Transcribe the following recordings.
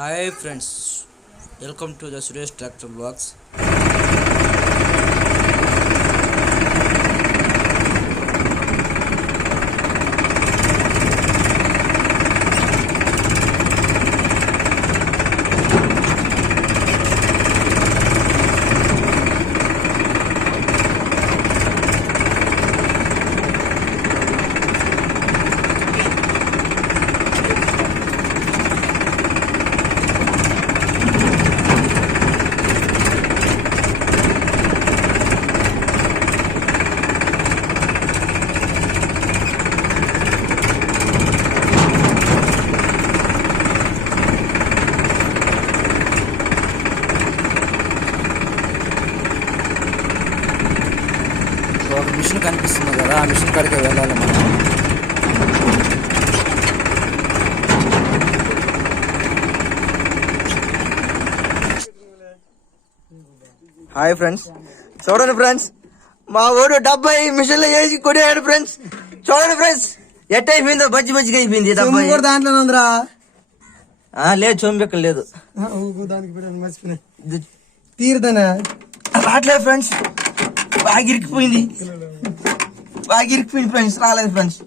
Hi friends, welcome to the Suresh Tractor Vlogs. ఒక machine కనిపిస్తుంది కదా, ఆ మిషన్ కాడికి వెళ్ళాలి మనం. హాయ్ ఫ్రెండ్స్, చూడండి ఫ్రెండ్స్, మా ఊరు 70 మిషన్లో వేసి కొడియాడు ఫ్రెండ్స్. చూడండి ఫ్రెండ్స్, ఎట్ట అయిపోయిందో, బజ్జి బజ్జిగా అయిపోయింది. దాంట్లో ఉందిరా. లేదు, చొంబెక్క లేదు, తీరుతానా రావట్లేదు ఫ్రెండ్స్. బాగా ఇరికిపోయింది ఫ్రెండ్స్, రాలేదు ఫ్రెండ్స్.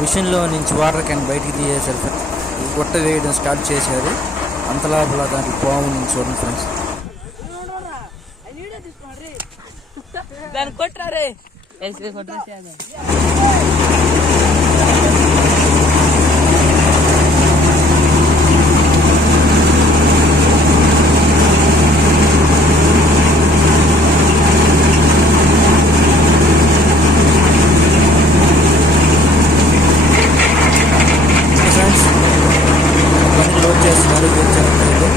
మిషన్లో నుంచి వాటర్ క్యాన్ బయటికి తీసేశారు ఫ్రెండ్స్. గుట్ట వేయడం స్టార్ట్ చేశారు. అంత లోపల దాంట్లో పాము నుంచి చూడండి ఫ్రెండ్స్. లోడ్ చేస్తున్నారు వేరుచెనక్కాయలు.